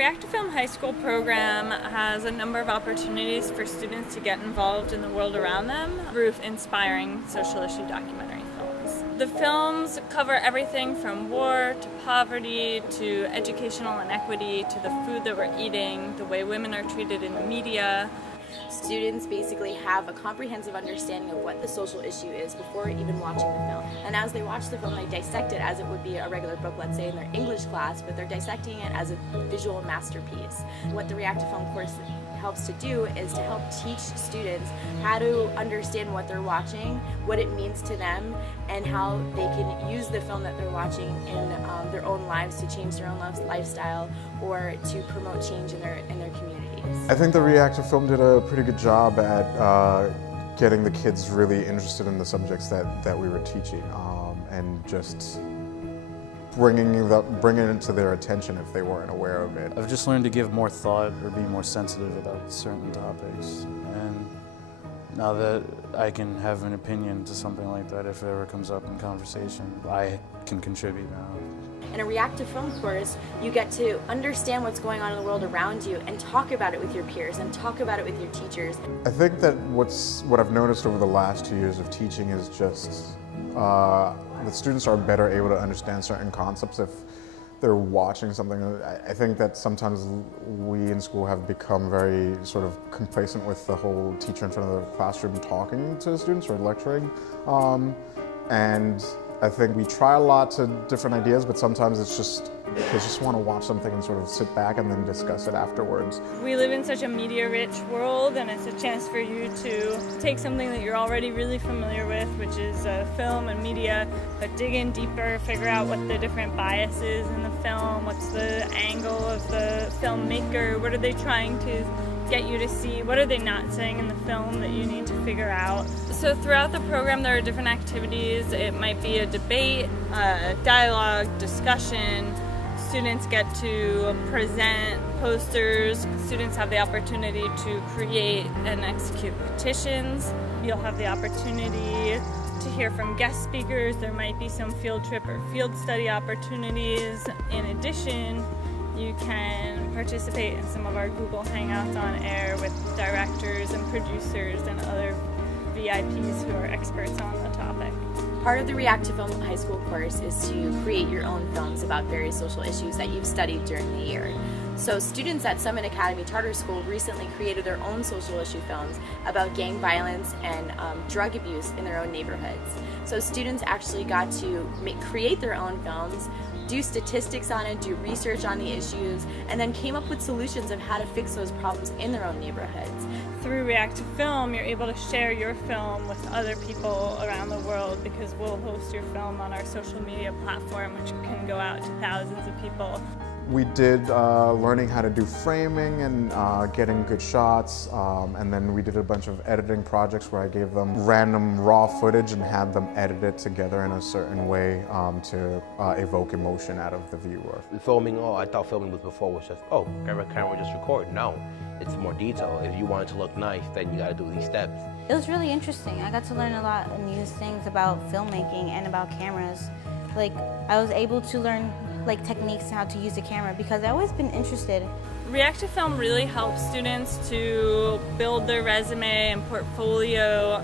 The Reactive Film High School program has a number of opportunities for students to get involved in the world around them through inspiring social issue documentary films. The films cover everything from war to poverty to educational inequity to the food that we're eating, the way women are treated in the media. Students basically have a comprehensive understanding of what the social issue is before even watching the film. And as they watch the film, they dissect it as it would be a regular book, let's say in their English class, but they're dissecting it as a visual masterpiece. What the Reactive Film course helps to do is to help teach students how to understand what they're watching, what it means to them, and how they can use the film that they're watching in their own lives to change their own lifestyle or to promote change in their communities. I think the Reactive Film did a pretty good job at getting the kids really interested in the subjects that we were teaching, and just bringing it to their attention if they weren't aware of it. I've just learned to give more thought or be more sensitive about certain topics, and now that I can have an opinion to something like that if it ever comes up in conversation, I can contribute now. In a Reactive Film course, you get to understand what's going on in the world around you and talk about it with your peers and talk about it with your teachers. I think that what I've noticed over the last 2 years of teaching is just the students are better able to understand certain concepts if they're watching something. I think that sometimes we in school have become very sort of complacent with the whole teacher in front of the classroom talking to students or lecturing. And I think we try a lot to different ideas, but sometimes it's just, kids just want to watch something and sort of sit back and then discuss it afterwards. We live in such a media-rich world, and it's a chance for you to take something that you're already really familiar with, which is film and media, but dig in deeper, figure out what the different biases in the film, what's the angle of the filmmaker, what are they trying to get you to see, what are they not saying in the film that you need to figure out. So throughout the program there are different activities. It might be a debate, a dialogue, discussion. Students get to present posters. Students have the opportunity to create and execute petitions. You'll have the opportunity to hear from guest speakers. There might be some field trip or field study opportunities. In addition, you can participate in some of our Google Hangouts on air with directors and producers and other VIPs who are experts on the topic. Part of the Reactive Film High School course is to create your own films about various social issues that you've studied during the year. So students at Summit Academy Charter School recently created their own social issue films about gang violence and drug abuse in their own neighborhoods. So students actually got to create their own films, do statistics on it, do research on the issues, and then came up with solutions of how to fix those problems in their own neighborhoods. Through Reactive Film, you're able to share your film with other people around the world because we'll host your film on our social media platform, which can go out to thousands of people. We did learning how to do framing and getting good shots, and then we did a bunch of editing projects where I gave them random raw footage and had them edit it together in a certain way to evoke emotion out of the viewer. Filming, I thought filming before was just, grab a camera, just record. No, it's more detail. If you want it to look nice, then you gotta do these steps. It was really interesting. I got to learn a lot of new things about filmmaking and about cameras. Like, I was able to learn techniques on how to use a camera because I've always been interested. Reactive Film really helps students to build their resume and portfolio,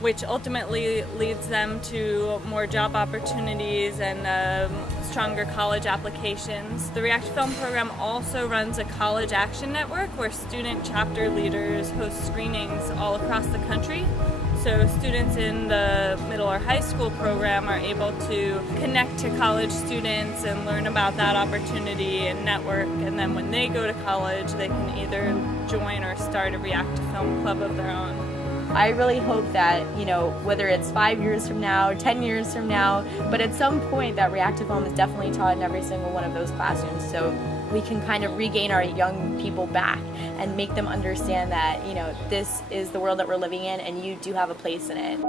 which ultimately leads them to more job opportunities and stronger college applications. The Reactive Film program also runs a college action network where student chapter leaders host screenings all across the country. So students in the middle or high school program are able to connect to college students and learn about that opportunity and network, and then when they go to college they can either join or start a Reactive Film club of their own. I really hope that, whether it's 5 years from now, 10 years from now, but at some point that Reactive Film is definitely taught in every single one of those classrooms, so we can kind of regain our young people back and make them understand that, this is the world that we're living in and you do have a place in it.